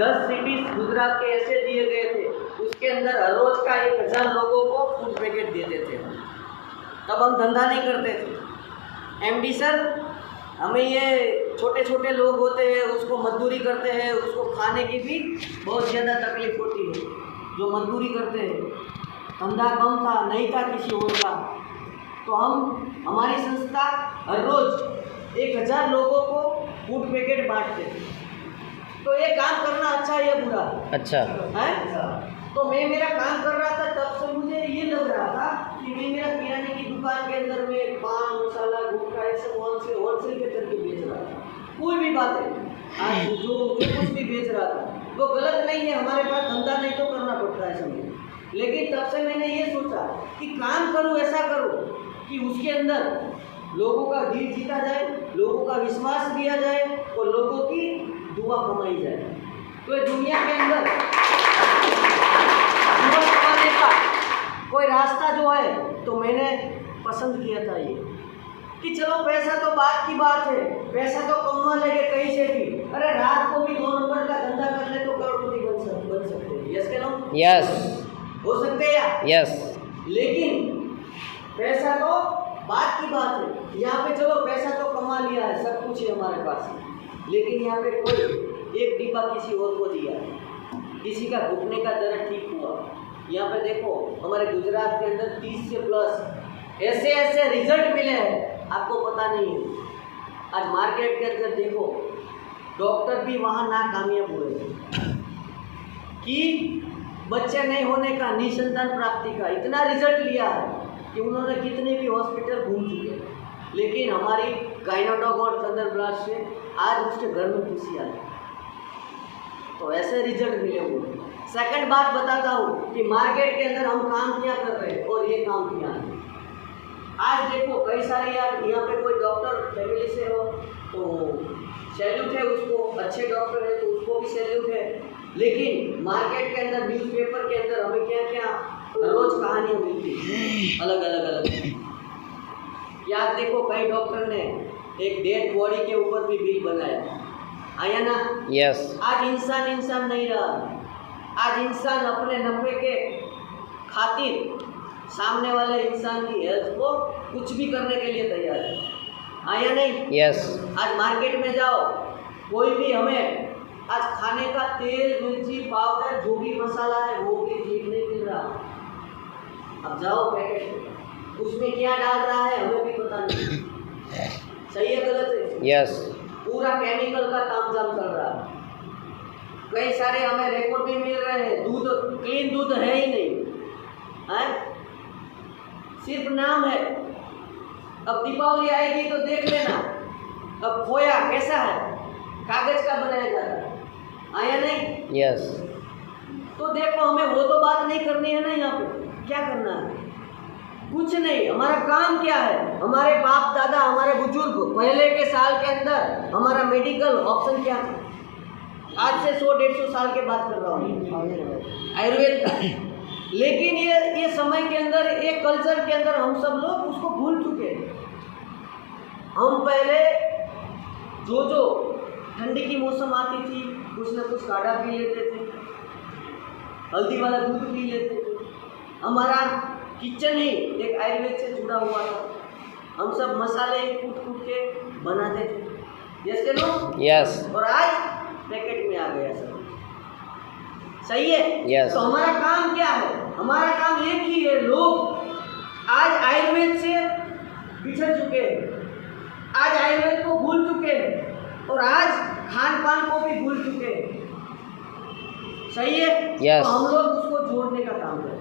10 cities Gujarat के ऐसे दिए गए थे, उसके अंदर हर रोज का 1000 लोगों को फूड पैकेट देते थे। तब हम धंधा नहीं करते थे। एमडी सर, हमें ये छोटे छोटे लोग होते हैं, उसको मजदूरी करते हैं, उसको खाने की भी बहुत ज़्यादा तकलीफ होती है, जो मजदूरी करते हैं। धंधा कम था, नहीं था किसी और का, तो हमारी संस्था हर रोज़ 1000 लोगों को फूड पैकेट बांटते थे। तो ये काम करना अच्छा है या बुरा? अच्छा है। तो मैं मेरा काम कर रहा था, तब से मुझे ये लग रहा था कि मैं मेरा किराने की दुकान के अंदर में पान मसाला गुटखा ऐसे होलसेल के तरीके बेच रहा था। कोई भी बात है, आज जो कुछ भी बेच रहा था वो गलत नहीं है, हमारे पास धंधा नहीं तो करना पड़ता है समझे। लेकिन तब से मैंने ये सोचा कि काम करूँ, ऐसा करूँ कि उसके अंदर लोगों का दिल जीता जाए, लोगों का विश्वास दिया जाए और लोगों की दुआ कमाई जाए। तो ये दुनिया के अंदर दुआ कमाने का कोई रास्ता जो है, तो मैंने पसंद किया था ये कि चलो पैसा तो बात की बात है, पैसा तो कमा लेंगे कहीं से भी। अरे रात को भी 2 नंबर का धंधा कर ले तो करोड़पति बन सकते हैं। यस के नो? यस। हो सकते हैं या? यस। लेकिन पैसा तो बात की बात है। यहाँ पे चलो पैसा तो कमा लिया है, सब कुछ है हमारे पास, लेकिन यहाँ पे कोई एक डिब्बा किसी और को दिया, किसी का घुटने का दर्द ठीक हुआ। यहाँ पे देखो हमारे गुजरात के अंदर 30 से प्लस ऐसे ऐसे रिजल्ट मिले हैं, आपको पता नहीं है। आज मार्केट के अंदर देखो, डॉक्टर भी वहाँ नाकामयाब हुए कि बच्चे नहीं होने का, निसंतान प्राप्ति का इतना रिजल्ट लिया है कि उन्होंने कितने भी हॉस्पिटल घूम चुके हैं, लेकिन हमारी गायनोडॉग और थंडरब्लास्ट से आज उसके घर में खुशी आई। तो ऐसे रिजल्ट मिले हुए। सेकंड बात बताता हूँ कि मार्केट के अंदर हम काम क्या कर रहे हैं और ये काम किया है। आज देखो कई सारे यार यहाँ पे कोई डॉक्टर फैमिली से हो तो सैल्यूट है उसको, अच्छे डॉक्टर है तो उसको भी सैल्यूट है। लेकिन मार्केट के अंदर न्यूज़पेपर के अंदर हमें क्या क्या रोज कहानियाँ मिलती हैं अलग अलग। यार देखो कई डॉक्टर ने एक डेड बॉडी के ऊपर भी बिल बनाया, आया ना? यस। आज इंसान नहीं रहा। आज इंसान अपने नफे के खातिर सामने वाले इंसान की हेल्थ को कुछ भी करने के लिए तैयार है, आया नहीं? यस। आज मार्केट में जाओ, कोई भी हमें आज खाने का तेल मिर्ची पाउडर जो भी मसाला है वो भी ठीक नहीं मिल रहा। अब जाओ पैकेट, उसमें क्या डाल रहा है हमें भी पता नहीं, सही है गलत है? यस। पूरा केमिकल का तामझाम चल रहा है। कई सारे हमें रिपोर्ट भी मिल रहे हैं, दूध क्लीन दूध है ही नहीं है, सिर्फ नाम है। अब दीपावली आएगी तो देख लेना, अब खोया कैसा है, कागज का बनाया जाता है, आया नहीं? यस। तो देखो हमें वो तो बात नहीं करनी है ना, यहाँ पे क्या करना है? कुछ नहीं। हमारा काम क्या है? हमारे बाप दादा हमारे बुजुर्ग पहले के साल के अंदर हमारा मेडिकल ऑप्शन क्या था? आज से 100-150 साल के बात कर रहा हूँ, आयुर्वेद का। लेकिन ये समय के अंदर, एक कल्चर के अंदर हम सब लोग उसको भूल चुके हैं। हम पहले जो ठंडी की मौसम आती थी कुछ ना कुछ काढ़ा पी लेते थे, हल्दी वाला दूध पी लेते थे। हमारा किचन ही एक आयुर्वेद से जुड़ा हुआ था। हम सब मसाले कूट के बनाते थे, यस के नो? यस। और आज पैकेट में आ गया सब, सही है? यस। तो हमारा काम क्या है? हमारा काम एक ही है। लोग आज आयुर्वेद से बिछड़ चुके हैं, आज आयुर्वेद को भूल चुके हैं और आज खान पान को भी भूल चुके हैं, सही है? यस। तो हम लोग उसको जोड़ने का काम कर रहे हैं।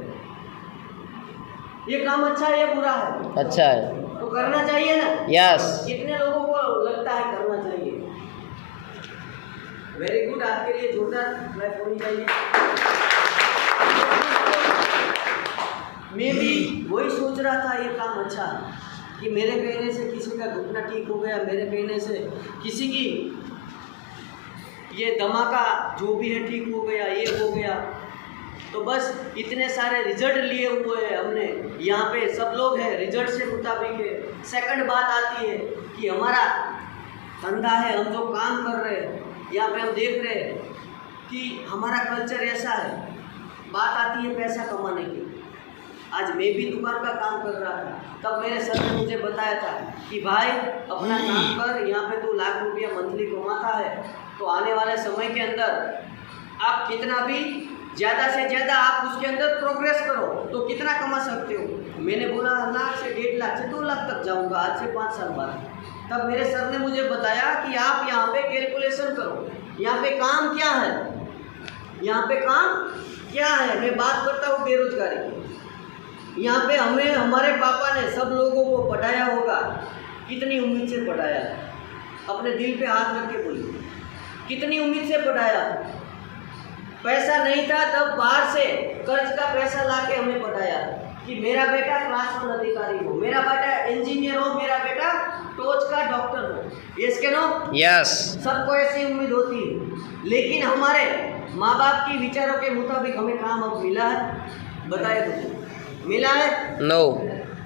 ये काम अच्छा है या बुरा है? अच्छा है। तो करना चाहिए ना? यस। कितने लोगों को लगता है करना चाहिए? वेरी गुड, आपके लिए जोरदार क्लैप होनी चाहिए। मैं भी वही सोच रहा था, ये काम अच्छा है कि मेरे कहने से किसी का घुटना ठीक हो गया, मेरे कहने से किसी की ये धमाका जो भी है ठीक हो गया, ये हो गया। तो बस इतने सारे रिजल्ट लिए हुए हैं हमने, यहाँ पे सब लोग हैं, रिजल्ट से मुताबिक है। सेकंड बात आती है कि हमारा धंधा है, हम जो काम कर रहे हैं यहाँ पे हम देख रहे हैं कि हमारा कल्चर ऐसा है, बात आती है पैसा कमाने की। आज मैं भी दुकान का काम कर रहा था, तब मेरे सर ने मुझे बताया था कि भाई अपना काम कर, यहाँ पे तू लाख रुपया मंथली कमाता है, तो आने वाले समय के अंदर आप कितना भी ज़्यादा से ज़्यादा आप उसके अंदर प्रोग्रेस करो तो कितना कमा सकते हो। मैंने बोला लाख से 1.5 लाख से 2 लाख तक जाऊँगा आज से 5 साल बाद। तब मेरे सर ने मुझे बताया कि आप यहाँ पे कैलकुलेशन करो, यहाँ पे काम क्या है, यहाँ पे काम क्या है। मैं बात करता हूँ बेरोजगारी की। यहाँ पे हमें हमारे पापा ने सब लोगों को पढ़ाया होगा, कितनी उम्मीद से पढ़ाया, अपने दिल पे हाथ रख के बोलिए, कितनी उम्मीद से पढ़ाया। पैसा नहीं था तब बाहर से कर्ज का पैसा लाके हमें पढ़ाया कि मेरा बेटा क्लास 1 अधिकारी हो, मेरा बेटा इंजीनियर हो, मेरा बेटा टोच का डॉक्टर हो। यस के नो? यस। सबको ऐसी उम्मीद होती है, लेकिन हमारे माँ बाप की विचारों के मुताबिक हमें काम अब मिला है? बताए तो मिला है? नो।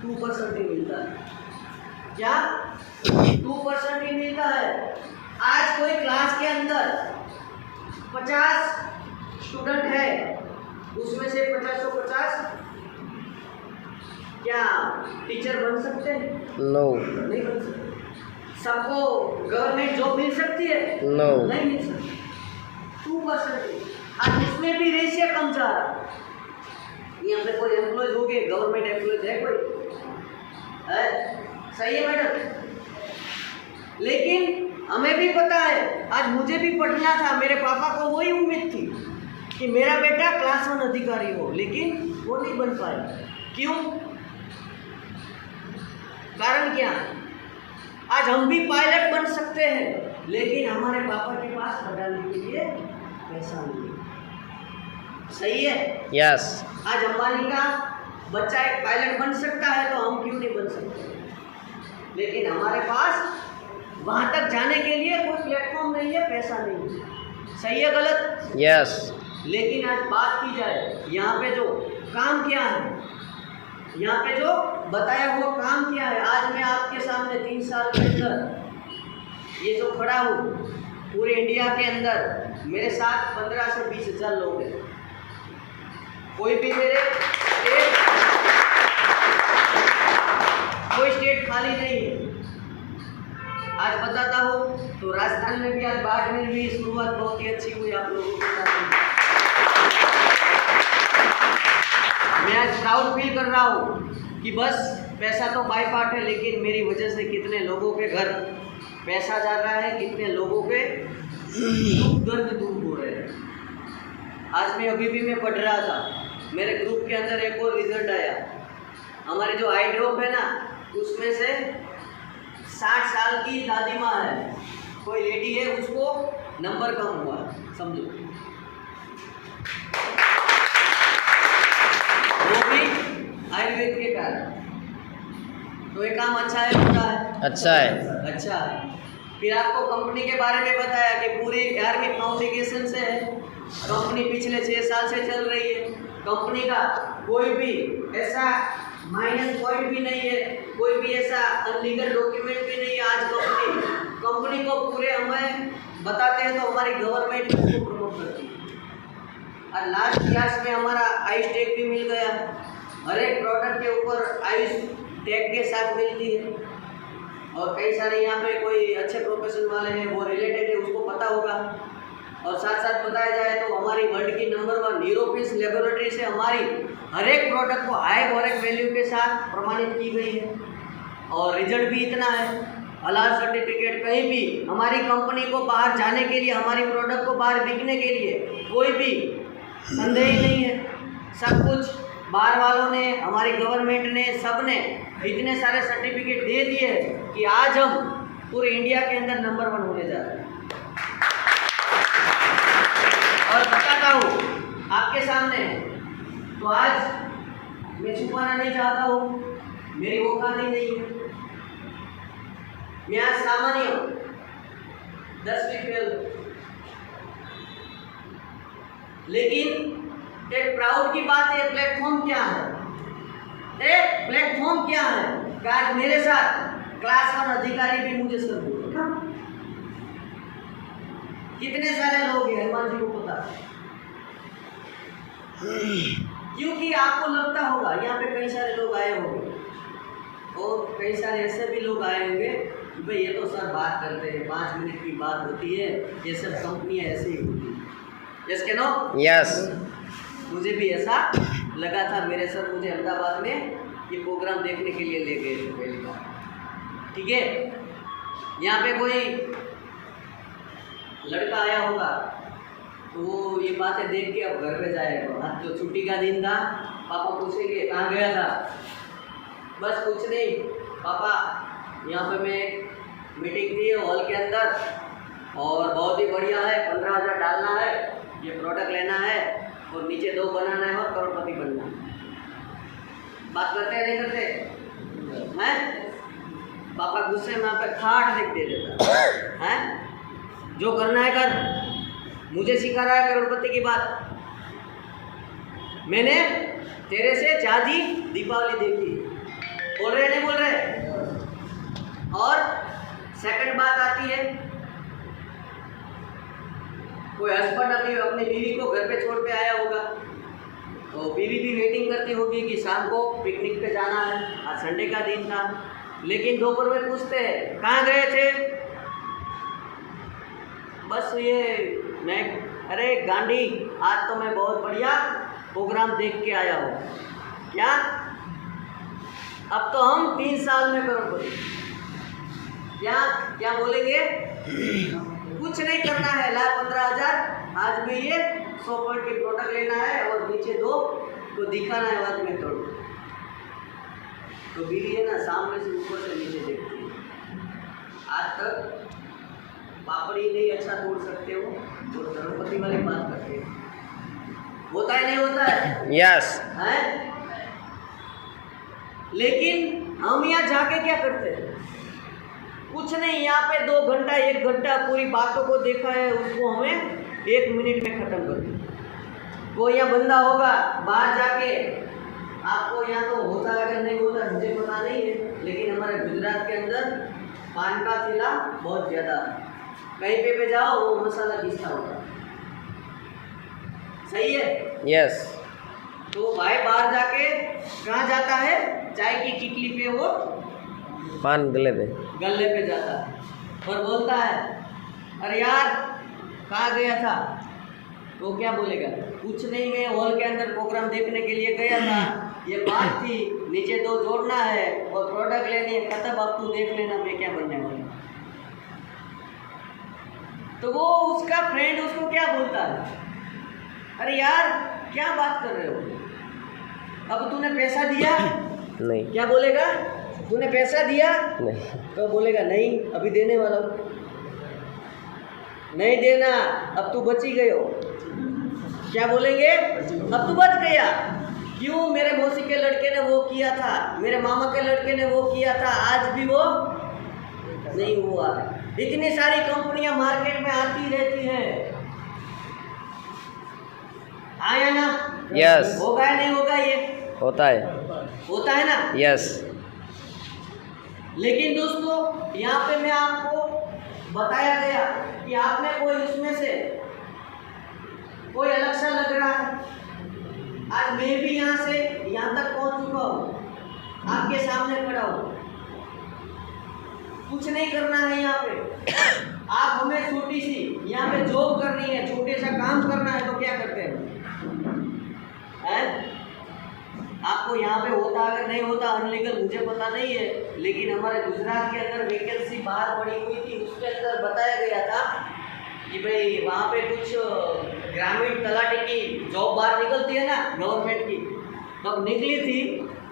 2% ही मिलता है। क्या 2% ही मिलता है? आज कोई क्लास के अंदर 50 स्टूडेंट है, उसमें से 50 को 50 क्या टीचर बन सकते हैं? नो। नहीं बन सकते। सबको गवर्नमेंट जॉब मिल सकती है? नो। नहीं मिल सकती। 2%। आज उसमें भी रेशियो कम जा रहा। यहाँ पे कोई एम्प्लॉयज हो गए, गवर्नमेंट एम्प्लॉयज है कोई? है? सही है मैडम? लेकिन हमें भी पता है, आज मुझे भी पढ़ना था, मेरे पापा को वही उम्मीद थी कि मेरा बेटा क्लास 1 अधिकारी हो, लेकिन वो नहीं बन पाया। क्यों? कारण क्या? आज हम भी पायलट बन सकते हैं, लेकिन हमारे पापा के पास पढ़ाने के लिए पैसा नहीं है। सही है? यस। आज अंबानी का बच्चा एक पायलट बन सकता है, तो हम क्यों नहीं बन सकते? लेकिन हमारे पास वहाँ तक जाने के लिए कोई प्लेटफॉर्म नहीं है, पैसा नहीं है। सही है गलत? यस। लेकिन आज बात की जाए यहाँ पे जो काम क्या है, यहाँ पे जो बताया हुआ काम क्या है। आज मैं आपके सामने 3 साल के अंदर ये जो खड़ा हूँ, पूरे इंडिया के अंदर मेरे साथ 15 से 20 हज़ार लोग हैं। कोई भी मेरे कोई स्टेट खाली नहीं है। आज बताता हूँ तो राजस्थान में भी आज बाढ़ में भी शुरुआत बहुत ही अच्छी हुई आप लोगों के साथ। मैं आज प्राउड फील कर रहा हूँ कि बस पैसा तो बाई पार्ट है, लेकिन मेरी वजह से कितने लोगों के घर पैसा जा रहा है, कितने लोगों के दुख दर्द दूर हो रहे हैं। आज मैं अभी भी मैं पढ़ रहा था, मेरे ग्रुप के अंदर एक और रिजल्ट आया। हमारे जो आई ड्रॉप है ना, उसमें से 60 साल की दादी माँ है, कोई लेडी है, उसको नंबर कम हुआ, समझो। वो भी आयुर्वेद के कारण। तो ये काम अच्छा है, बुरा है? अच्छा है। अच्छा है। फिर आपको कंपनी के बारे में बताया कि पूरी आर्मी फाउंडेशन से है, कंपनी पिछले 6 साल से चल रही है। कंपनी का कोई भी ऐसा माइनस पॉइंट भी नहीं है, कोई भी ऐसा अनलीगल डॉक्यूमेंट भी नहीं है। आज कंपनी को पूरे हमें बताते हैं तो हमारी गवर्नमेंट उसको प्रमोट करती है। और लास्ट ईयर्स में हमारा आयुष टैग भी मिल गया। हर एक प्रोडक्ट के ऊपर आयुष टैग के साथ मिलती है। और कई सारे यहाँ पे कोई अच्छे प्रोफेशन वाले हैं, वो रिलेटेड है, उसको पता होगा। और साथ साथ बताया जाए तो हमारी वर्ल्ड की नंबर 1 यूरोपियंस लेबोरेटरी से हमारी हर एक प्रोडक्ट को हाई वॉरेक वैल्यू के साथ प्रमाणित की गई है। और रिजल्ट भी इतना है, हलाल सर्टिफिकेट। कहीं भी हमारी कंपनी को बाहर जाने के लिए, हमारी प्रोडक्ट को बाहर बिकने के लिए कोई भी संदेह ही नहीं है। सब कुछ बाहर वालों ने, हमारी गवर्नमेंट ने, सब ने इतने सारे सर्टिफिकेट दे दिए कि आज हम पूरे इंडिया के अंदर नंबर 1 होने जा रहे हैं। और बताता हूँ आपके सामने, तो आज मैं छुपाना नहीं चाहता हूँ, मेरी औकात ही नहीं है। मैं आज सामान्य 10वीं फेल, लेकिन एक प्राउड की बात है। प्लेटफॉर्म क्या है? एक प्लेटफॉर्म क्या है कि आज मेरे साथ क्लास 1 अधिकारी भी मुझे सर बोलते। कितने सारे लोग हैं, हनुमान जी को पता। क्योंकि आपको लगता होगा यहाँ पे कई सारे लोग आए होंगे और कई सारे ऐसे भी लोग आए होंगे कि भाई ये तो सर बात करते हैं, 5 मिनट की बात होती है, ये सब कंपनियाँ ऐसे ही होती है। यस के नो? यस। मुझे भी ऐसा लगा था। मेरे सर मुझे अहमदाबाद में ये प्रोग्राम देखने के लिए ले गए थे पहली बार। ठीक है, यहाँ पे कोई लड़का आया होगा तो वो ये बातें देख के अब घर पे जाएगा। आज तो छुट्टी का दिन था, पापा पूछेंगे कहाँ गया था, बस कुछ नहीं पापा, यहाँ पे मैं मीटिंग थी हॉल के अंदर और बहुत ही बढ़िया है, 15,000 डालना है, ये प्रोडक्ट लेना है और नीचे 2 बनाना है और करोड़पति बनना है। बात करते हैं नहीं करते हैं? पापा गुस्से में पे खाट देख दे देता है, जो करना है कर, मुझे सिखा रहा है करोड़पति की बात। मैंने तेरे से ज्यादा दीपावली देखी, बोल रहे नहीं बोल रहे? और सेकंड बात आती है, कोई हस्बैंड अभी अपनी बीवी को घर पे छोड़ के आया होगा तो बीवी भी वेटिंग करती होगी कि शाम को पिकनिक पे जाना है, आज संडे का दिन था, लेकिन दोपहर में पूछते हैं कहाँ गए थे, बस ये मैं, अरे गांडी आज तो मैं बहुत बढ़िया प्रोग्राम देख के आया हूँ। क्या? अब तो हम 3 साल में करोड़पति। क्या क्या बोलेंगे? कुछ नहीं करना है, ला 15,000, आज में ये 100 पॉइंट की प्रोडक्ट लेना है और नीचे 2 तो दिखाना है, बाद में तोड़। तो बीवी है ना, सामने से ऊपर से नीचे देखती है। आज तक पापड़ी नहीं अच्छा तोड़ सकते हो तो करोड़पति वाली बात करते हो। होता है नहीं होता है? यस। है? लेकिन हम यहाँ जाके क्या करते हैं? कुछ नहीं, यहाँ पे 2 घंटा 1 घंटा पूरी बातों को देखा है, उसको हमें 1 मिनट में ख़त्म कर दिया। कोई यहाँ बंदा होगा बाहर जाके, आपको यहाँ तो होता है अगर नहीं होता मुझे पता नहीं है, लेकिन हमारे गुजरात के अंदर पान का ठेला बहुत ज़्यादा है, कहीं पे जाओ वो मसाला घिसता होगा। सही है? यस। तो भाई बाहर जाके कहाँ जाता है? चाय की किटली पे वो पान गले पे जाता है और बोलता है अरे यार कहाँ गया था? तो क्या बोलेगा? कुछ नहीं, मैं हॉल के अंदर प्रोग्राम देखने के लिए गया था, ये बात थी, नीचे 2 जोड़ना है और प्रोडक्ट लेनी है, खत्म, अब तू देख लेना मैं क्या बनने वाला। तो वो उसका फ्रेंड उसको क्या बोलता है? अरे यार क्या बात कर रहे हो, अब तूने पैसा दिया? नहीं। क्या बोलेगा? तूने पैसा दिया? नहीं। तो बोलेगा नहीं, अभी देने वाला हूँ। नहीं देना, अब तू बच ही गए हो। क्या बोलेंगे? अब तू बच गया। क्यों? मेरे मौसी के लड़के ने वो किया था, मेरे मामा के लड़के ने वो किया था, आज भी वो नहीं हुआ। इतनी सारी कंपनियां मार्केट में आती रहती है, आया ना? यस। होगा या नहीं होगा? ये होता है। होता है ना? यस। लेकिन दोस्तों यहाँ पे मैं आपको बताया गया कि आपने कोई उसमें से कोई अलग सा लग रहा है। आज मैं भी यहाँ से यहाँ तक पहुँच चुका हूँ, आपके सामने खड़ा हूँ। कुछ नहीं करना है यहाँ पे, आप हमें छोटी सी यहाँ पे जॉब करनी है, छोटे सा काम करना है, तो क्या करते हैं? आपको यहाँ पे होता अगर नहीं होता अनलीगल मुझे पता नहीं है, लेकिन हमारे गुजरात के अंदर वैकेंसी बाहर पड़ी हुई थी, उसके अंदर बताया गया था कि भाई वहाँ पे कुछ ग्रामीण तलाटी की जॉब बाहर निकलती है ना गवर्नमेंट की, तब निकली थी,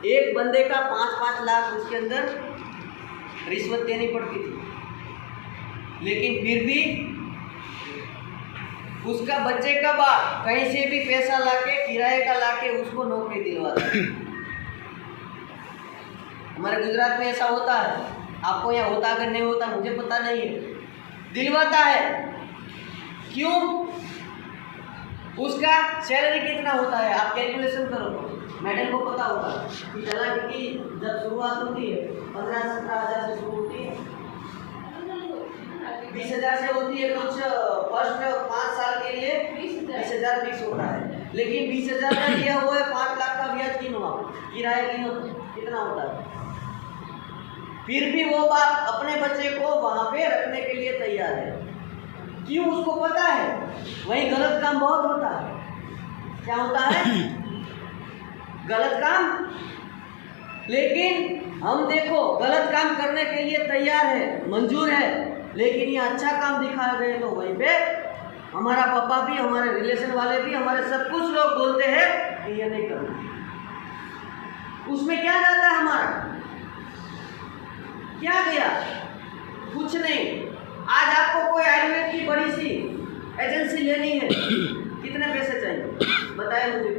एक बंदे का 5-5 लाख उसके अंदर रिश्वत देनी पड़ती थी, लेकिन फिर भी उसका बच्चे का बाप कहीं से भी पैसा लाके किराए का लाके उसको नौकरी दिलवाता है। हमारे गुजरात में ऐसा होता है, आपको यहाँ होता अगर नहीं होता मुझे पता नहीं है, दिलवाता है। क्यों? उसका सैलरी कितना होता है आप कैलकुलेशन करो, मैडम को पता होगा कि तलाक की जब शुरुआत होती है 15-17 हज़ार से शुरू होती है, 20,000 से होती है, कुछ फर्स्ट 5 साल के लिए 20,000 फिक्स होता है। लेकिन 20,000 का लिया हुआ है, 5 लाख का ब्याज क्यों हुआ, किराया क्यों, कितना होता है। फिर भी वो बाप अपने बच्चे को वहां पे रखने के लिए तैयार है। क्यों, उसको पता है वही गलत काम बहुत होता है। क्या होता है, गलत काम। लेकिन हम देखो गलत काम करने के लिए तैयार है, मंजूर है, लेकिन ये अच्छा काम दिखाए गए तो वहीं पे हमारा पापा भी, हमारे रिलेशन वाले भी, हमारे सब कुछ लोग बोलते हैं कि ये नहीं करना। उसमें क्या जाता है हमारा, क्या गया, कुछ नहीं। आज आपको कोई आयुर्वेद की बड़ी सी एजेंसी लेनी है, कितने पैसे चाहिए बताए मुझे,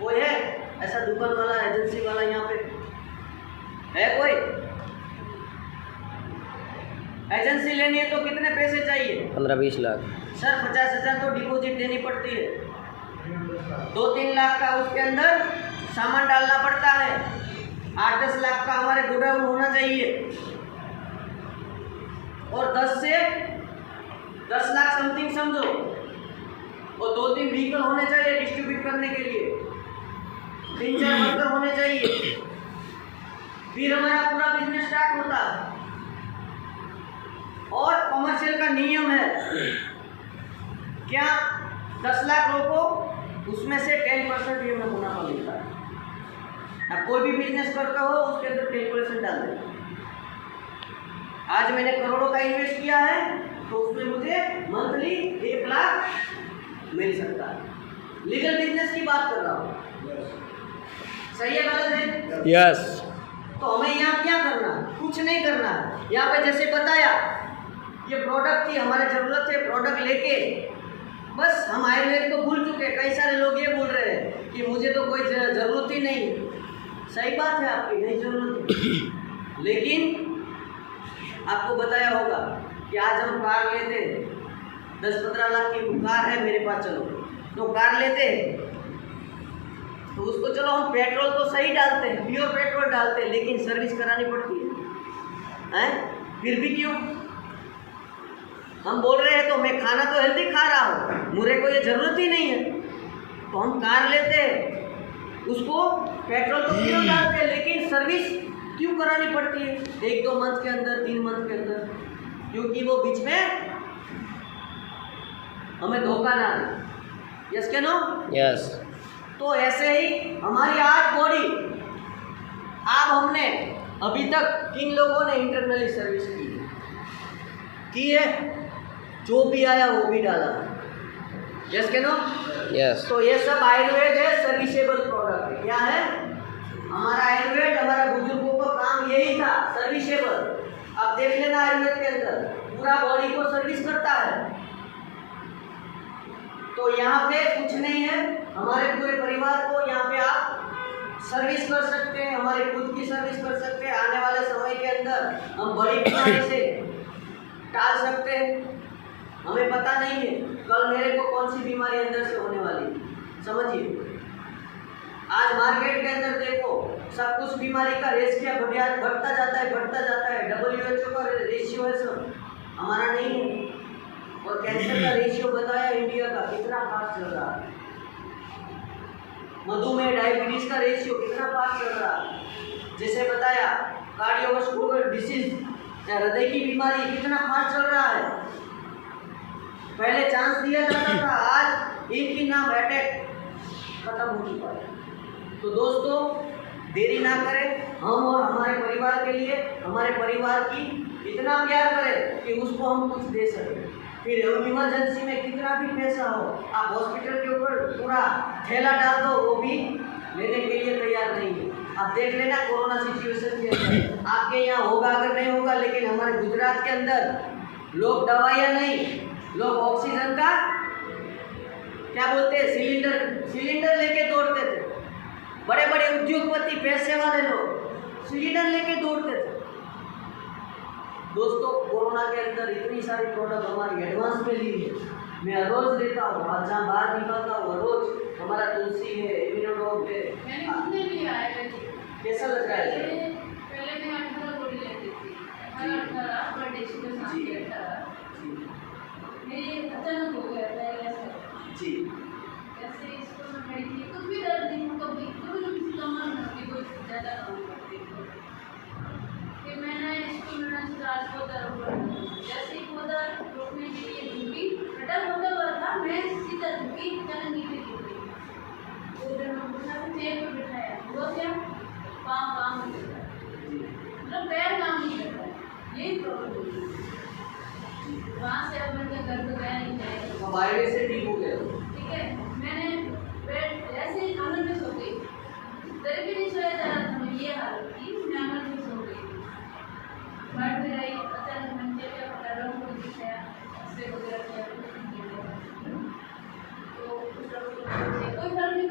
कोई है ऐसा दुकान वाला, एजेंसी वाला यहाँ पे है कोई? एजेंसी लेनी है तो कितने पैसे चाहिए? 15-20 लाख। सर 50,000 तो डिपॉजिट देनी पड़ती है, 2-3 लाख का उसके अंदर सामान डालना पड़ता है, 8-10 लाख का हमारे गोडाउन होना चाहिए, और 10 लाख समथिंग समझो, और 2-3 व्हीकल होने चाहिए डिस्ट्रीब्यूट करने के लिए, 3-4 वर्कर होने चाहिए, फिर हमारा पूरा बिजनेस स्टार्ट होता है। और कॉमर्शियल का नियम है क्या, 10 लाख लोगों को उसमें से 10% ये में मुनाफा मिलता है। अब कोई भी बिजनेस करता हो उसके अंदर 10% डाल देना। आज मैंने करोड़ों का इन्वेस्ट किया है तो उसमें मुझे मंथली 1 लाख मिल सकता है। लीगल बिजनेस की बात कर रहा हूँ, सही है गलत है? यस। तो हमें यहाँ क्या करना, कुछ नहीं करना। यहाँ पे जैसे बताया ये प्रोडक्ट की हमारे जरूरत है, प्रोडक्ट लेके बस हम आयुर्वेद को भूल चुके। कई सारे लोग ये बोल रहे हैं कि मुझे तो कोई जरूरत ही नहीं। सही बात है, आपकी नहीं जरूरत है, लेकिन आपको बताया होगा कि आज हम कार लेते हैं, 10-15 लाख की कार है मेरे पास, चलो तो कार लेते हैं तो उसको चलो हम पेट्रोल तो सही डालते हैं, प्योर पेट्रोल डालते हैं, लेकिन सर्विस करानी पड़ती है, फिर भी क्यों? हम बोल रहे हैं तो मैं खाना तो हेल्दी खा रहा हूँ, मुझे को ये जरूरत ही नहीं है, तो हम कार लेते हैं, उसको पेट्रोल तो प्योर डालते हैं, लेकिन सर्विस क्यों करानी पड़ती है 1-2 मंथ के अंदर, 3 मंथ के अंदर? क्योंकि वो बीच में हमें धोखा ना दे। यस के नो? यस। तो ऐसे ही हमारी आज बॉडी, अब हमने अभी तक किन लोगों ने इंटरनली सर्विस की है, जो भी आया वो भी डाला। यस के नो? यस। तो ये सब आयुर्वेद है, सर्विसेबल प्रोडक्ट है। क्या है हमारा आयुर्वेद? हमारे बुजुर्गों का काम यही था, सर्विसेबल। अब देख लेना आयुर्वेद के अंदर पूरा बॉडी को सर्विस करता है। तो यहाँ पे कुछ नहीं है, हमारे पूरे परिवार को यहाँ पे आप सर्विस कर सकते हैं, हमारी खुद की सर्विस कर सकते हैं। आने वाले समय के अंदर हम बड़ी बीमारी से टाल सकते हैं। हमें पता नहीं है कल मेरे को कौन सी बीमारी अंदर से होने वाली है, समझिए। आज मार्केट के अंदर देखो सब कुछ बीमारी का रेशियो बढ़ता जाता है। WHO का रेशियो है सब, हमारा नहीं है। और कैंसर का रेशियो बताया इंडिया का कितना फास्ट चल रहा है, मधुमेह डायबिटीज का रेशियो कितना फास्ट चल रहा है, जैसे बताया कार्डियोवास्कुलर डिसीज या हृदय की बीमारी कितना फास्ट चल रहा है। पहले चांस दिया जाता था, आज एक ही नाम अटैक खत्म हो चुका है। तो दोस्तों देरी ना करें, हम और हमारे परिवार के लिए, हमारे परिवार की इतना प्यार करें कि उसको हम कुछ दे सकें। फिर इमरजेंसी में कितना भी पैसा हो, आप हॉस्पिटल के ऊपर पूरा ठेला डाल दो, वो भी लेने के लिए तैयार नहीं है। आप देख लेना कोरोना सिचुएशन के अंदर आपके यहाँ होगा अगर नहीं होगा, लेकिन हमारे गुजरात के अंदर लोग दवाइयाँ नहीं, लोग ऑक्सीजन का क्या बोलते हैं सिलेंडर लेके दौड़ते थे। बड़े बड़े उद्योगपति, पैसे वाले लोग सिलेंडर लेके दौड़ते थे। दोस्तों कोरोना के अंदर इतनी सारी प्रोडक्ट हमारी एडवांस में ली है, मैं हर रोज लेता हूँ, आज जहाँ बाहर निकलता हूँ हर रोज हमारा तुलसी है, इम्यूनोडॉग है। कैसा लग रहा है? पहले मैं 18 गोली लेती थी, 18 पर डे में शाम के 18 मेरे अचानक हो गया था ऐसे। जी ऐसे इसको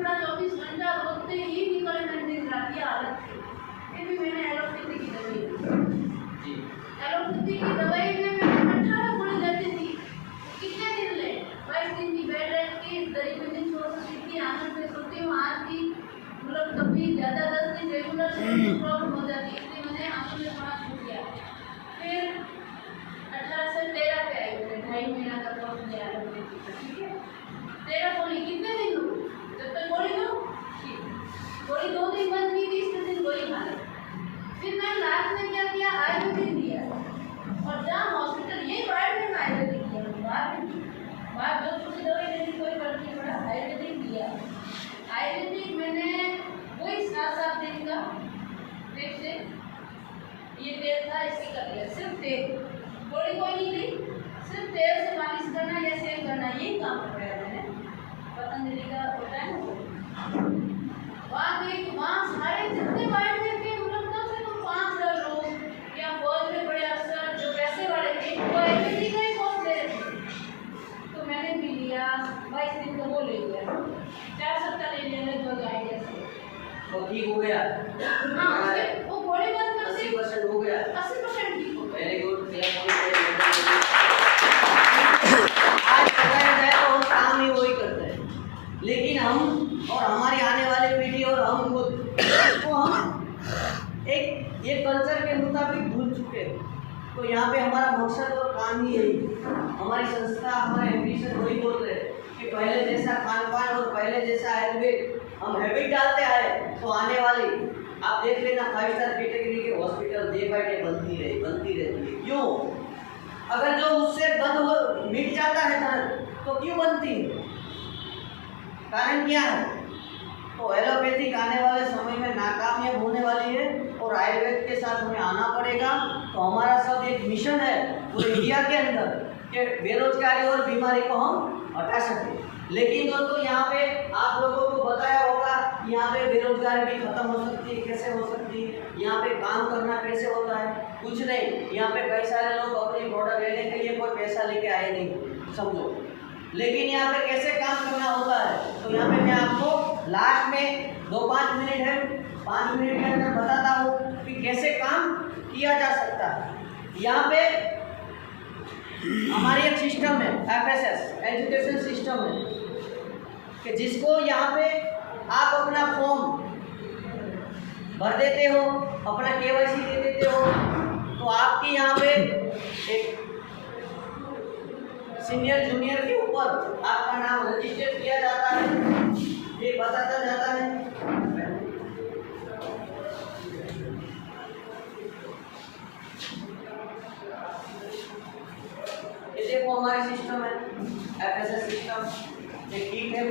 पूरा 24 घंटा रोते ही निकल दिन रात ये हालत थी। फिर भी मैंने एलोपैथी की दवाई ली। एलोपैथी की दवाई में मैं 18 गोली लेती थी। कितने दिन ले? 22 दिन की बेड रेस्ट की, दरी पे दिन सो सकती थी, आंगन पे सोती हूँ। आज की मतलब कभी ज़्यादा 10 दिन रेगुलर प्रॉब्लम हो जाती है, इसलिए मैंने आंखों में थोड़ा छूट गया। फिर 18 से 13 पे आई, मैंने 2.5 महीना का कोर्स लिया एलोपैथी का, ठीक है। 13 गोली कितने दिन लूँ? जब तक गोली लो, गोली 2 दिन बंद की, 30 दिन गोली खा ली। फिर मैं लास्ट में क्या किया, आयुर्वेदिक लिया। और जहाँ हॉस्पिटल यही प्राइवेट में आयुर्वेदिक किया, बाहर जो छोटी दवाई लेनी कोई फर्क नहीं पड़ा, आयुर्वेदिक लिया। आयुर्वेदिक मैंने वही 7-7 दिन का पेट से ये तेल था, इसी कर लिया, सिर्फ तेल, गोली कोई नहीं ली, सिर्फ तेल से मालिश करना या सेक करना, यही काम कराया मैंने। पतंजलि का होता है ना, वहाँ गई, वहाँ सारे जितने बायोटेक के मतलब कम से कम 5 लोग या फौज में बड़े अफसर जो पैसे वाले थे, वो आयुर्वेदिक का ही कोर्स ले रहे थे। तो मैंने भी लिया, 22 दिन का वो ले लिया, 4 सप्ताह ले लिया लगभग आइडिया से। तो ठीक हो गया? हाँ, उसके वो गोली बंद कर दी, 80% हो गया। 80% ठीक हो गया। Very good. आज बताया जाए तो हम काम ही वही करते हैं, लेकिन हम और हमारी आने वाली पीढ़ी और हम खुद तो हम एक ये कल्चर के मुताबिक भूल चुके हैं। तो यहाँ पे हमारा मकसद और काम ही यही, हमारी संस्था, हमारे एम्बिशन वही बोल रहे हैं कि पहले जैसा खान पान और पहले जैसा आयुर्वेद हम हैबिट डालते आए तो आने वाली आप देख लेना 5 स्टार कैटेगरी के हॉस्पिटल डे बाय डे बनती रहती है। क्यों? अगर जो उससे बंद हो मिट जाता है दर्द तो क्यों बनती है? कारण क्या है? तो एलोपैथिक आने वाले समय में नाकामयाब होने वाली है और आयुर्वेद के साथ हमें आना पड़ेगा। तो हमारा सब एक मिशन है पूरे इंडिया के अंदर कि बेरोजगारी और बीमारी को हम हटा सकें। लेकिन दोस्तों यहाँ पे आप लोगों को बताया होगा यहाँ पे बेरोजगारी भी खत्म हो सकती है, कैसे हो सकती है, यहाँ पे काम करना कैसे होता है, कुछ नहीं। यहाँ पे कई सारे लोग अपनी प्रोडक्ट लेने के लिए कोई पैसा लेके आए नहीं, समझो। लेकिन यहाँ पे कैसे काम करना होता है, तो यहाँ पे मैं आपको लास्ट में 2-5 मिनट है, 5 मिनट के अंदर बताता हूँ कि कैसे काम किया जा सकता है। यहाँ पे हमारी एक सिस्टम है, FSS एजुकेशन सिस्टम है, कि जिसको यहाँ पे आप अपना फॉर्म भर देते हो, अपना KYC दे देते हो, तो आपकी यहाँ पे एक सीनियर जूनियर के ऊपर आपका नाम रजिस्टर किया जाता है, ये बताता जाता है। ये देखो हमारी सिस्टम है, FSS सिस्टम। ठीक है,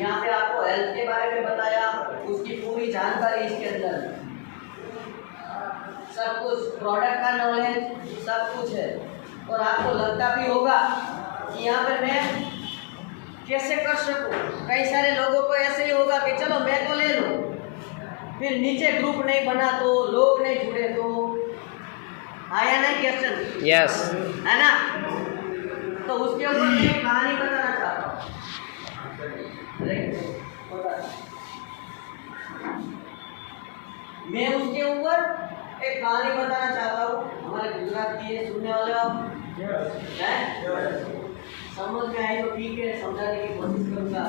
यहाँ पे आपको हेल्थ के बारे में बताया, उसकी पूरी जानकारी इसके अंदर है, सब कुछ प्रोडक्ट का नॉलेज सब कुछ है। और आपको लगता भी होगा कि यहाँ पे मैं कैसे कर सकूँ। कई सारे लोगों को ऐसे ही होगा कि चलो मैं तो ले लूँ, फिर नीचे ग्रुप नहीं बना तो, लोग नहीं जुड़े तो, आया ना क्वेश्चन? यस। है ना? तो उसके ऊपर मैं कहानी बताना चाहता हूँ। मैं उसके ऊपर एक कहानी बताना चाहता हूँ। हमारे गुजरात की है, सुनने वाले आप हैं? समझ में आई तो ठीक है, समझाने की कोशिश करूँगा।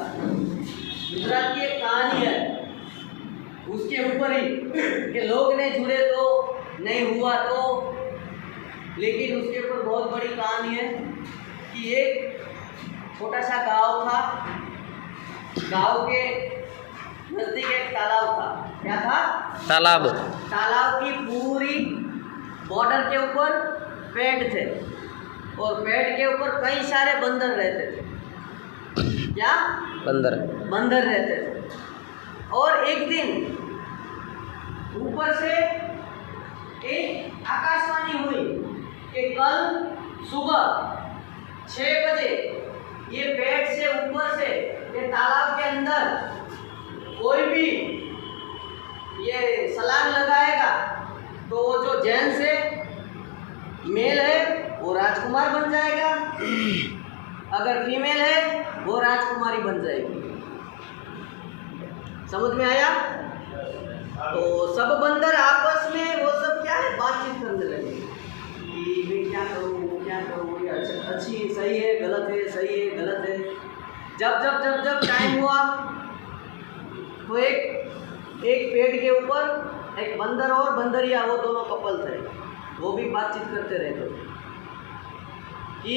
गुजरात की एक कहानी है, उसके ऊपर ही कि लोग नहीं जुड़े तो, नहीं हुआ तो, लेकिन उसके ऊपर बहुत बड़ी कहानी है कि एक छोटा सा गांव था, गांव के नजदीक एक तालाब था। क्या था? तालाब। तालाब की पूरी बॉर्डर के ऊपर पेड़ थे और पेड़ के ऊपर कई सारे बंदर रहते थे। क्या? बंदर रहते थे। और एक दिन ऊपर से एक आकाशवाणी हुई कि कल सुबह 6 बजे ये पेड़ से ऊपर से ये तालाब के अंदर कोई भी ये छलांग लगाएगा तो वो जो जेंट्स है, मेल है, वो राजकुमार बन जाएगा, अगर फीमेल है वो राजकुमारी बन जाएगी। समझ में आया? तो सब बंदर आपस में वो सब क्या है, बातचीत करने लगे कि मैं क्या करूँ, ये अच्छी सही है गलत है, सही है गलत है। जब टाइम हुआ तो एक पेड़ के ऊपर एक बंदर और बंदरिया, वो दोनों कपल थे, वो भी बातचीत करते रहते कि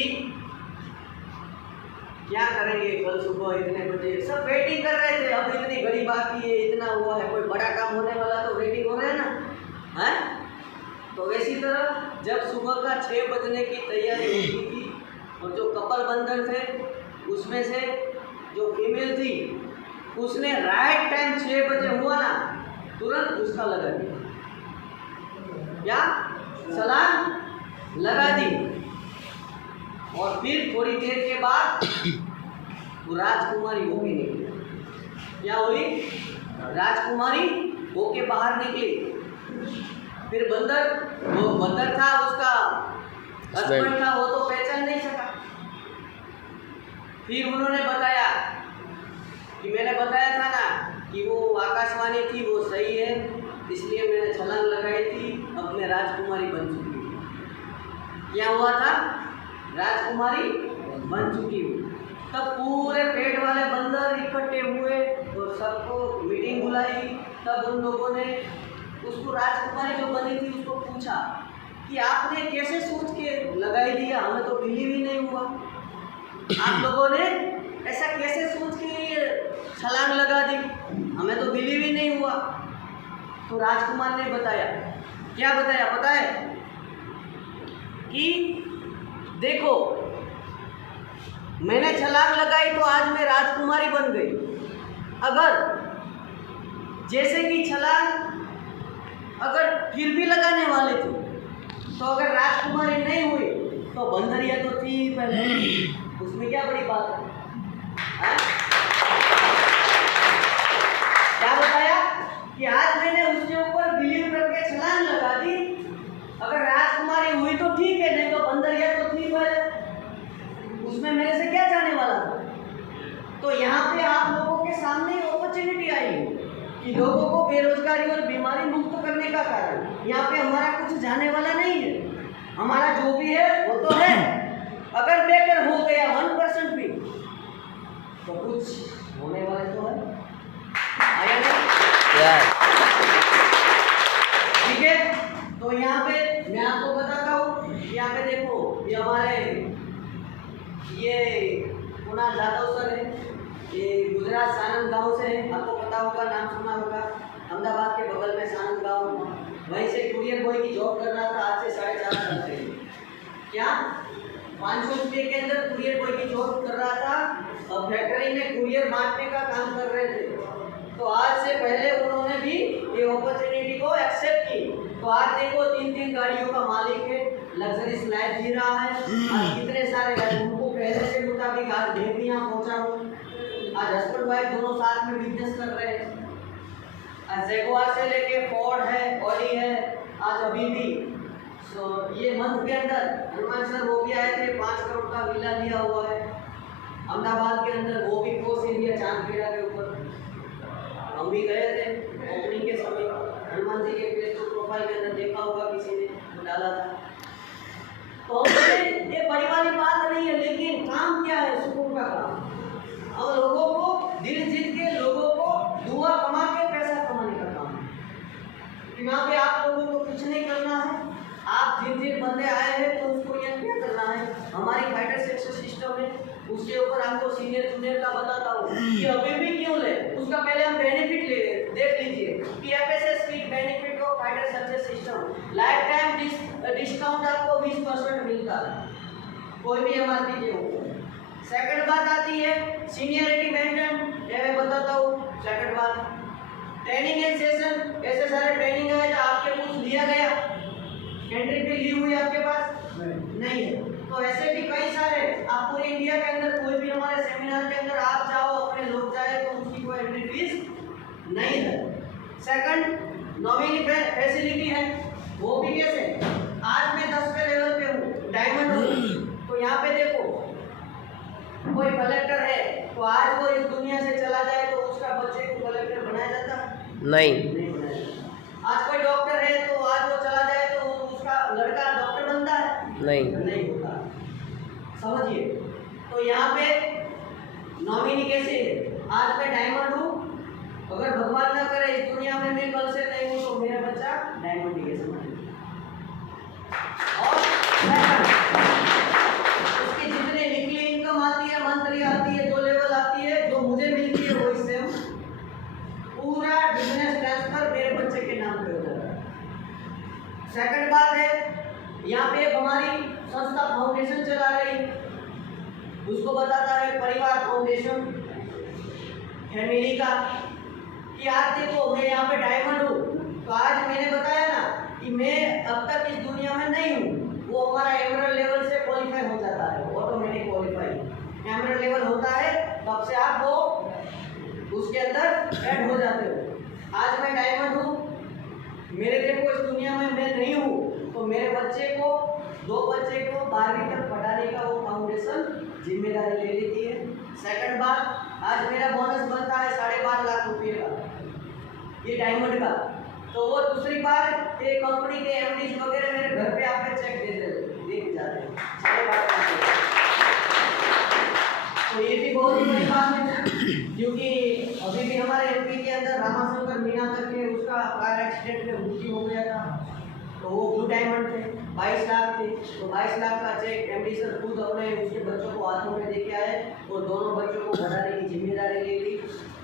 क्या करेंगे कल सुबह इतने बजे। सब वेटिंग कर रहे थे, अब इतनी घड़ी बाकी है, इतना हुआ है, कोई बड़ा काम होने वाला तो वेटिंग हो रहा है ना, है? तो इसी तरह जब सुबह का 6 बजने की तैयारी होती थी और जो कपल बंदर थे उसमें से जो फीमेल थी उसने राइट टाइम 6 बजे हुआ ना, तुरंत उसका लगा दिया, क्या छलांग लगा दी। और फिर थोड़ी देर के बाद वो राजकुमारी होके निकली। क्या हुई? राजकुमारी होके बाहर निकली। फिर वो बंदर था, उसका हस्बैंड था, वो तो पहचान नहीं सका। फिर उन्होंने बताया कि मैंने बताया था ना कि वो आकाशवाणी थी, वो सही है, इसलिए मैंने छलांग लगाई थी, अब मैं राजकुमारी बन चुकी हूँ। क्या हुआ था? राजकुमारी बन चुकी हूँ। तब पूरे पेड़ वाले बंदर इकट्ठे हुए और सबको मीटिंग बुलाई। तब उन लोगों ने उसको, राजकुमारी जो बनी थी, उसको पूछा कि आपने कैसे सोच के लगाई दिया, हमें तो बिलीव ही नहीं हुआ, आप लोगों ने ऐसा कैसे सोच के छलांग लगा दी, हमें तो बिलीव ही नहीं हुआ। तो राजकुमार ने बताया, क्या बताया पता है? कि देखो, मैंने छलांग लगाई तो आज मैं राजकुमारी बन गई। अगर जैसे कि छलांग अगर फिर भी लगाने वाले थे तो अगर राजकुमारी नहीं हुई तो बंदरिया तो थी ही पहले, उसमें क्या बड़ी बात है? क्या बताया कि आज मैंने उसके ऊपर बिलीव करके छलांग लगा दी, अगर राजकुमारी हुई तो ठीक है, नहीं तो बंदरिया तो थी पहले, उसमें मेरे से क्या जाने वाला था। तो यहाँ पे आप लोगों के सामने अपॉर्चुनिटी आई है कि लोगों को बेरोजगारी और बीमारी मुक्त करने का कारण। यहाँ पे हमारा कुछ जाने वाला नहीं है, हमारा जो भी है वो तो है। अगर बेटर हो गया 1% भी तो कुछ होने वाला तो है, आया नहीं? ठीक है, तो यहाँ पे मैं आपको बताता हूँ, यहाँ पे देखो, ये हमारे ये कुणाल जाधव सर है, ये गुजरात सानंद गांव से है, आपको पता होगा, नाम सुना होगा। अहमदाबाद के बगल में सानंद गांव, वहीं से कुरियर बॉय की जॉब कर रहा था आज से 4.5 साल पहले। क्या 500 रुपये के अंदर कुरियर बॉय की जॉब कर रहा था और फैक्ट्री में कुरियर बांटने का काम कर रहे थे। तो आज से पहले उन्होंने भी ये अपॉर्चुनिटी को एक्सेप्ट की। तो आज देखो 3-3 गाड़ियों का मालिक है, लग्जरीज लाइफ जी रहा है। आज कितने सारे उनको पहले से मुताबिक आज भेड़ियाँ पहुँचा हूँ, आज हस्बैंड वाइफ दोनों साथ में बिजनेस कर रहे हैं। जैगुआर से लेके फोर्ड है, ऑडी है, आज अभी भी। सो ये मंथ के अंदर हनुमान सर वो भी आए थे, 5 करोड़ का विला लिया हुआ है अहमदाबाद के अंदर, वो भी कोस एरिया चांदखेड़ा के ऊपर। हम भी गए थे ओपनिंग के समय, हनुमान जी के फेसबुक प्रोफाइल के अंदर देखा होगा किसी ने डाला था। तो ये बड़ी वाली बात नहीं है, लेकिन काम क्या है? सुकून का काम। हम लोगों को दिल जीत के, लोगों को दुआ कमा के पैसा कमाने का काम है। यहाँ पे आप लोगों को कुछ नहीं करना है, आप जिन बंदे आए हैं तो उसको ये क्या करना है, हमारी फाइटर सक्सेस सिस्टम है, उसके ऊपर आपको सीनियर जूनियर का बताता हूँ कि अभी भी क्यों ले, उसका पहले हम बेनिफिट ले देख लीजिए कि एफएसएस की benefit of fighter success system life time discount आपको 20% मिलता है, कोई भी एमआरपी के ऊपर। सेकंड बात आती है सीनियरिटी मेंटेन, ये मैं बताता हूँ। सेकंड बात ट्रेनिंग एंड सेशन, ऐसे सारे ट्रेनिंग है जो आपके कुछ लिया गया, एंट्री फी ली हुई आपके पास नहीं है। तो ऐसे भी कई सारे, आप पूरे इंडिया के अंदर कोई भी हमारे सेमिनार के अंदर आप जाओ, अपने लोग जाए, तो उसकी कोई एंट्री फीस नहीं है। सेकंड नॉमिनी फैसिलिटी है, वो भी कैसे, आज मैं 10वें लेवल पे हूँ, डायमंड हूँ, तो यहाँ पे देखो कोई कलेक्टर है तो आज वो इस दुनिया से चला जाए तो उसका बच्चे को कलेक्टर बनाया जाता? नहीं। नहीं बनाया जाता। आज कोई डॉक्टर है तो आज वो चला जाए तो उसका लड़का डॉक्टर बनता है? नहीं। नहीं होता। समझिए, तो यहाँ पे नॉमिनी कैसे है? आज मैं डायमंड हूँ, अगर भगवान ना करे इस दुनिया में मैं कल से नहीं हूँ तो मेरा बच्चा डायमंड ही है, समझिए। और उसकी जितने वीकली इनकम आती है, मंथली आती है, जो लेवल आती है, जो मुझे मिलती है वो इससे पूरा बिजनेस ट्रांसफर मेरे बच्चे के नाम पे हो जाता है। सेकंड बात है, यहाँ पे एक हमारी संस्था फाउंडेशन चला रही, उसको बताता है परिवार फाउंडेशन फैमिली का, कि आज देखो मैं यहाँ पे डायमंड हूँ, तो आज मैंने बताया ना कि मैं अब तक इस दुनिया में नहीं हूँ, वो हमारा एमरल्ड लेवल से क्वालिफाई हो जाता है, ऑटोमेटिक क्वालिफाई एमरल्ड लेवल होता है, तब से आप वो उसके अंदर ऐड हो जाते हो। आज मैं डायमंड हूँ, मेरे देखो इस दुनिया में मैं नहीं हूँ, तो मेरे बच्चे को, दो बच्चे को 12वीं तक पढ़ाने का वो फाउंडेशन जिम्मेदारी ले लेती है। सेकंड बात, आज मेरा बोनस बनता है 12.5 लाख रुपये का, ये डायमंड का, तो वो दूसरी बार ये कंपनी के एमडीज वगैरह मेरे घर पे आके चेक दे के जाते हैं 12.5 लाख। तो ये भी बहुत ही बड़ी बात है, क्योंकि अभी भी हमारे एमपी के अंदर रामाशंकर मीना करके उसका कार एक्सीडेंट में मृत्यु हो गया था, तो वो ब्लू डायमंड थे, 22 लाख थे, तो 22 लाख का चेक एमडी सर खुद अपने उसके बच्चों को हाथों में दे के आए और दोनों बच्चों को बढ़ाने की जिम्मेदारी ले ली।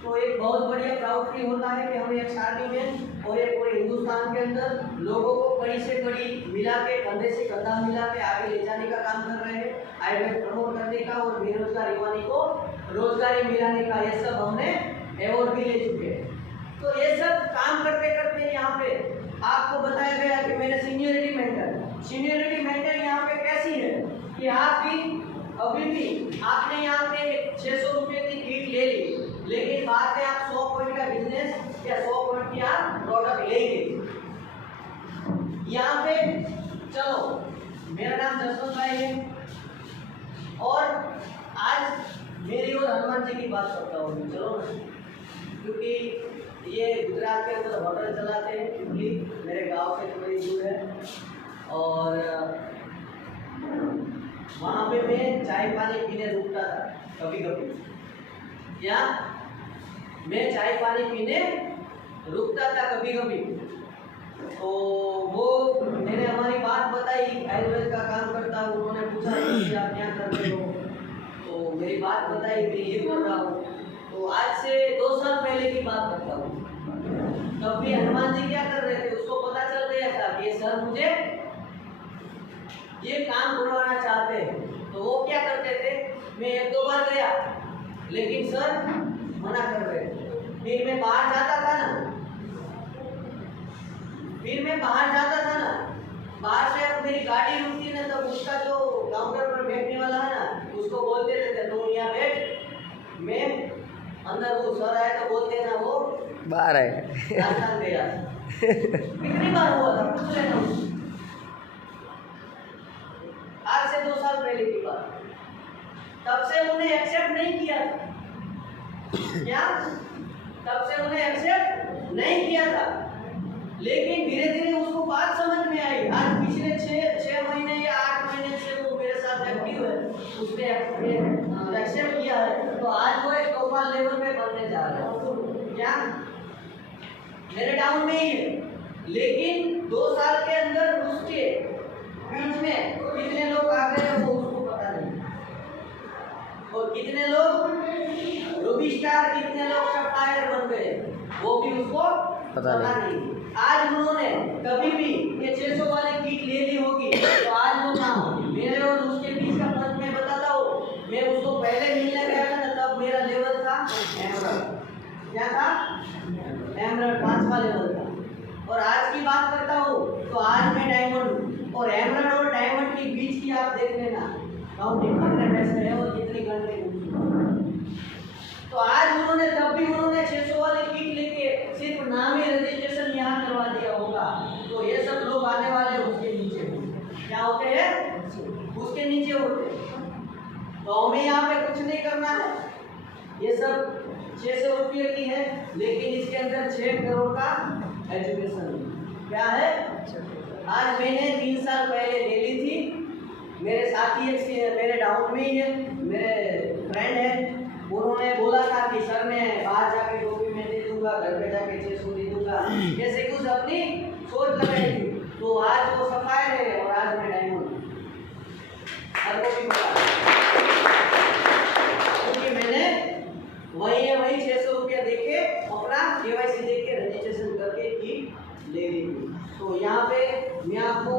तो एक बहुत बढ़िया प्राउड फील होता है कि हम एक शादी में और एक पूरे हिंदुस्तान के अंदर लोगों को कड़ी से कड़ी मिला के, कंधे से कंधा मिला के आगे ले जाने का काम कर रहे हैं, आयुर्वेद प्रमोट करने का और बेरोजगार युवानी को रोजगारी मिलाने का, ये सब हमने अवार्ड भी ले चुके हैं। तो ये सब काम करते करते यहाँ पे आपको बताया गया कि मैंने सीनियरिटी मेंटर यहाँ पे कैसी है कि आप भी अभी भी आपने यहाँ पे 600 रुपये की किट ले ली, लेकिन बाद में आप 100 पॉइंट का बिजनेस या 100 पॉइंट की आप प्रोडक्ट लेंगे। यहाँ पे चलो, मेरा नाम जसवंत भाई है और आज मेरी और हनुमान जी की बात करता हूँ, चलो ना, क्योंकि ये गुजरात के अंदर होटल चलाते हैं, क्योंकि मेरे गांव से थोड़ी दूर है, और वहाँ पे मैं चाय पानी पीने रुकता था कभी कभी, या मैं चाय पानी पीने रुकता था कभी कभी। तो वो मैंने हमारी बात बताई, आयुर्वेद का काम करता हूँ, उन्होंने पूछा कि आप क्या करते हो, तो मेरी बात बताई, मैं ये कर रहा हूँ। तो आज से 2 साल पहले की बात करता हूँ, तब भी हनुमान जी क्या कर रहे थे, उसको पता चल गया था कि ये सर मुझे ये काम करवाना चाहते हैं। तो वो क्या करते थे, मैं 1-2 बार गया, लेकिन सर मना कर रहे थे। फिर मैं बाहर जाता था ना, बाहर से अब मेरी गाड़ी रुकती ना, तब उसका जो काउंटर पर बैठने वाला है ना, उसको बोलते थे तुम यहाँ बैठ, मैं अंदर हूँ, सर आए तो बोलते ना वो बाहर है। राजस्थान गया। कितनी बार हुआ था, पूछ लेना उससे। आज से 2 साल पहले की बात, तब से उन्हें एक्सेप्ट नहीं किया था, क्या तब से उन्हें एक्सेप्ट नहीं किया था, लेकिन धीरे धीरे उसको बात समझ में आई। आज पिछले 6 महीने या 8 महीने से वो मेरे साथ एक्टिव है, उसने एक्सेप्ट किया है, तो आज वो एक टॉप लेवल पे बनने जा रहा है। क्या मेरे डाउन में ही है, लेकिन 2 साल के अंदर उसके बीच में कितने लोग आ गए वो उसको पता नहीं, और कितने लोग रूबी स्टार, कितने लोग सप्लायर बन गए वो भी उसको पता नहीं। आज उन्होंने कभी भी ये 600 वाली किट ले ली होगी, तो आज वो ना मेरे और उसके बीच का फर्क मैं बताता हूँ। मैं उसको पहले मिलने गया था ना, तब मेरा लेवल था एमरल्ड, क्या था, एमरल्ड 5वां लेवल था, और आज की बात करता हूँ तो आज मैं डायमंड हूँ, और एमरल्ड और डायमंड के बीच की आप देख लेना काउंटिंग कितने पैसे है और कितनी घंटे। तो आज उन्होंने, तब भी उन्होंने 600 वाली किट लेके सिर्फ नाम ही रजिस्ट्रेशन यहाँ करवा दिया होगा, तो ये सब लोग आने वाले उसके नीचे क्या होते हैं, उसके नीचे होते हैं। तो हमें यहाँ पे कुछ नहीं करना है, ये सब 600 रुपये की है, लेकिन इसके अंदर 6 करोड़ का एजुकेशन है। क्या है? आज मैंने 3 साल पहले ले ली थी। मेरे साथी एक मेरे डाउन में ही है, मेरे फ्रेंड है, उन्होंने बोला था कि सर मैं बाहर जाके टोपी में दे दूंगा, घर पे जाके 600 दे दूंगा, जैसे कुछ अपनी सोच लगाई थी। तो आज वो सफायर है और आज मैं डायमंड हूँ। भी पता क्योंकि मैंने वही 600 रुपया दे के अपना KYC दे के रजिस्ट्रेशन करके की ले ली थी। तो यहाँ पे मैं आपको,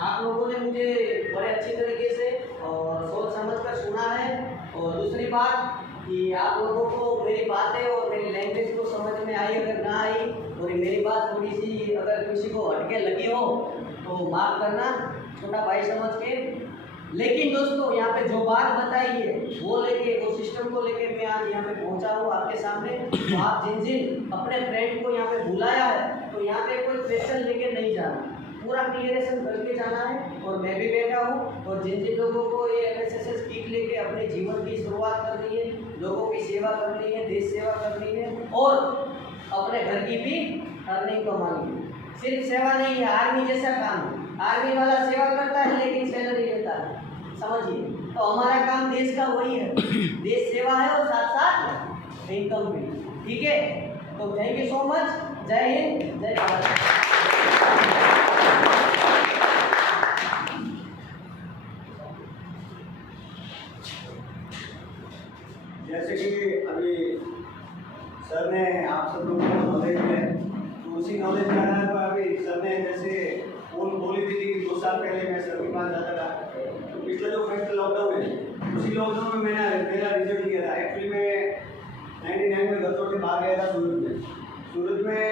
आप लोगों ने मुझे बड़े अच्छी तरीके से और सोच समझ कर सुना है। और दूसरी बात कि आप लोगों को मेरी बातें और मेरी लैंग्वेज को समझ में आई, अगर ना आई और मेरी बात थोड़ी सी अगर किसी को हटके लगी हो तो माफ़ करना, छोटा भाई समझ के। लेकिन दोस्तों यहाँ पे जो बात बताई है वो लेके, वो सिस्टम को लेके मैं आज यहाँ पे पहुँचा हूँ आपके सामने। तो आप जिन जिन अपने फ्रेंड को यहाँ पे बुलाया है तो यहाँ पे कोई क्वेश्चन लेके नहीं जाना, पूरा क्लियरेशन करके जाना है। और मैं भी बैठा हूँ और जिन जिन लोगों को ये FSSS किट लेके अपने जीवन की शुरुआत करनी है, लोगों की सेवा करनी है, देश सेवा करनी है और अपने घर की भी अर्निंग कमानी है। सिर्फ सेवा नहीं है, आर्मी जैसा काम है। आर्मी वाला सेवा करता है लेकिन सैलरी लेता है, समझिए। तो हमारा काम देश का वही है, देश सेवा है और साथ साथ इनकम भी। ठीक है, तो थैंक यू सो मच। जय हिंद, जय भारत। जैसे कि अभी सर ने आप सब लोगों को नॉलेज है, तो उसी नॉलेज के आधार पर अभी सर ने जैसे बोली थी कि 2 साल पहले मैं सर के पास जाता था। तो पिछला जो फर्स्ट लॉकडाउन है, उसी लॉकडाउन में मैंने मेरा रिजल्ट किया था। एक्चुअली मैं 99 में घर छोड़ के बाहर गया था सूरत में। सूरत में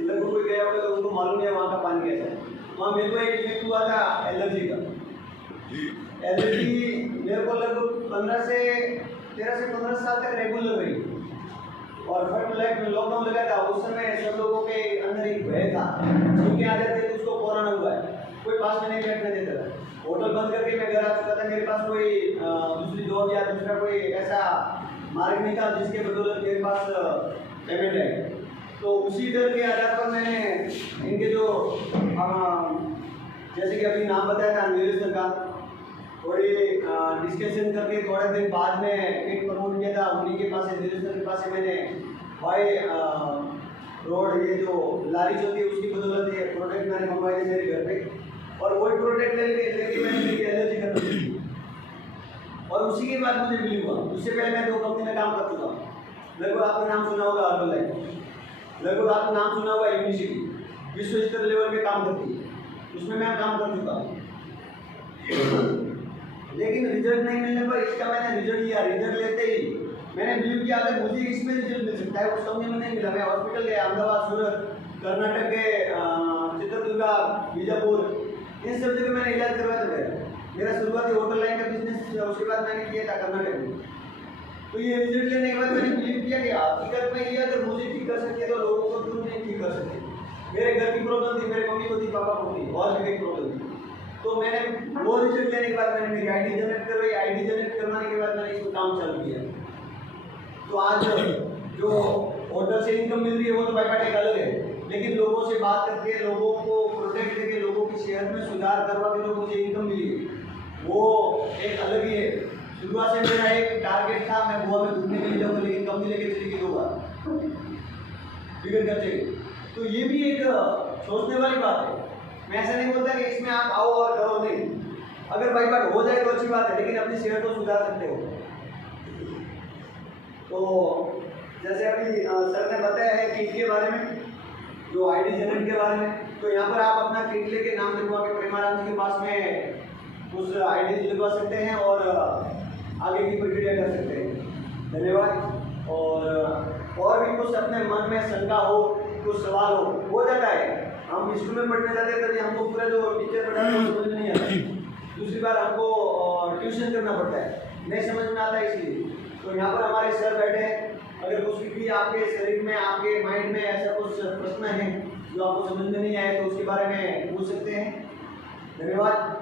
लगभग कोई गया होगा तो उनको मालूम है वहाँ का पानी कैसा है। वहाँ मेरे को एक इफेक्ट हुआ था एलर्जी का। एलर्जी मेरे को लगभग 13 से 15 साल तक रेगुलर रही। और फर्स्ट लॉकडाउन लगा था, उस समय सब लोगों के अंदर एक भय था, छींके आ जाते थे उसको कोरोना हुआ है, कोई पास में नहीं बैठने देता था। होटल बंद करके मैं घर आ चुका था, मेरे पास कोई दूसरी जॉब या दूसरा कोई ऐसा मार्ग नहीं था जिसके बदौलत मेरे पास पेमेंट है। तो उसी डर के आधार पर मैंने इनके जो जैसे कि अभी नाम बताया था नीरज सर का, थोड़ी डिस्कशन करके थोड़े दिन बाद में एक प्रमोट किया था। उन्हीं के पास से, नीरज सर के पास से मैंने भाई रोड ये जो लारी चलती है उसकी बदौलत ये प्रोडक्ट मैंने मंगवाए थे मेरे घर पे। और वही प्रोडक्ट लेके मैंने मेरी एलर्जी कर दी और उसी के बाद मुझे बिलीव हुआ। उससे पहले मैं 2 कंपनी में काम कर चुका हूँ। लगभग आपका नाम सुना होगा हर्बलाइफ, लगभग आपका नाम सुना होगा यूनिवर्सिटी, विश्व स्तर लेवल पे काम करती है, उसमें मैं काम कर चुका हूँ। लेकिन रिजल्ट नहीं मिलने पर इसका मैंने रिजल्ट लिया। रिजल्ट लेते ही मैंने बिलीव किया अगर मुझे इसमें रिजल्ट मिल सकता है, उस समझ में नहीं मिला। मैं हॉस्पिटल गया, अहमदाबाद, सूरत, कर्नाटक के चित्रदुर्गा, बीजापुर, इन सब जगह मैंने इलाज करवाया था। मेरा शुरुआती होटल लाइन का बिजनेस उसके बाद मैंने किया था कर्नाटक में। तो ये रिजल्ट लेने के बाद मैंने बिलीव किया कि हकीकत में ये अगर मुझे ठीक कर सकते तो लोगों को क्यों नहीं ठीक कर सकते। मेरे घर की प्रॉब्लम थी, मेरे मम्मी को थी, पापा को थी, और भी एक प्रॉब्लम थी। तो मैंने वो रिजल्ट लेने के बाद मैंने मेरी आईडी जनरेट करवाई। आईडी जनरेट करवाने के बाद मैंने इसको काम चालू किया। तो आज जो होटल से इनकम मिल रही है वो तो बाय एक अलग है, लेकिन लोगों से बात करके, लोगों को प्रोटेक्ट करके, लोगों की सेहत में सुधार करवा के जो मुझे इनकम मिली वो एक अलग ही है। शुरुआत से मेरा एक टारगेट था, मैं गोवा में घूमने के लिए जाऊँगा, लेकिन कंपनी लेके चली गई 2 बार बिगड़ कर चली। तो ये भी एक सोचने वाली बात है। मैं ऐसा नहीं बोलता कि इसमें आप आओ और करो, नहीं। अगर बाई बार हो जाए तो अच्छी बात है, लेकिन अपनी सेहत को सुधार सकते हो। तो जैसे अभी सर ने बताया है किट के बारे में, जो आईडी जनरेट के बारे में, तो यहाँ पर आप अपना किट लेके नाम लिखवा के प्रेमाराम जी के पास में उस आईडी लिखवा सकते हैं और आगे की प्रक्रिया कर सकते हैं। धन्यवाद। और भी कुछ अपने मन में शंका हो, कुछ सवाल हो जाता है। हम स्कूल में पढ़ने जाते हैं तभी हमको पूरा जो टीचर पढ़ाते हैं समझ नहीं आता। दूसरी बार हमको ट्यूशन करना पड़ता है, नहीं समझ में आता है। इसलिए तो यहाँ पर हमारे सर बैठे हैं। अगर कुछ भी आपके शरीर में, आपके माइंड में ऐसा कुछ प्रश्न है जो आपको समझ में नहीं आए तो उसके बारे में पूछ सकते हैं। धन्यवाद।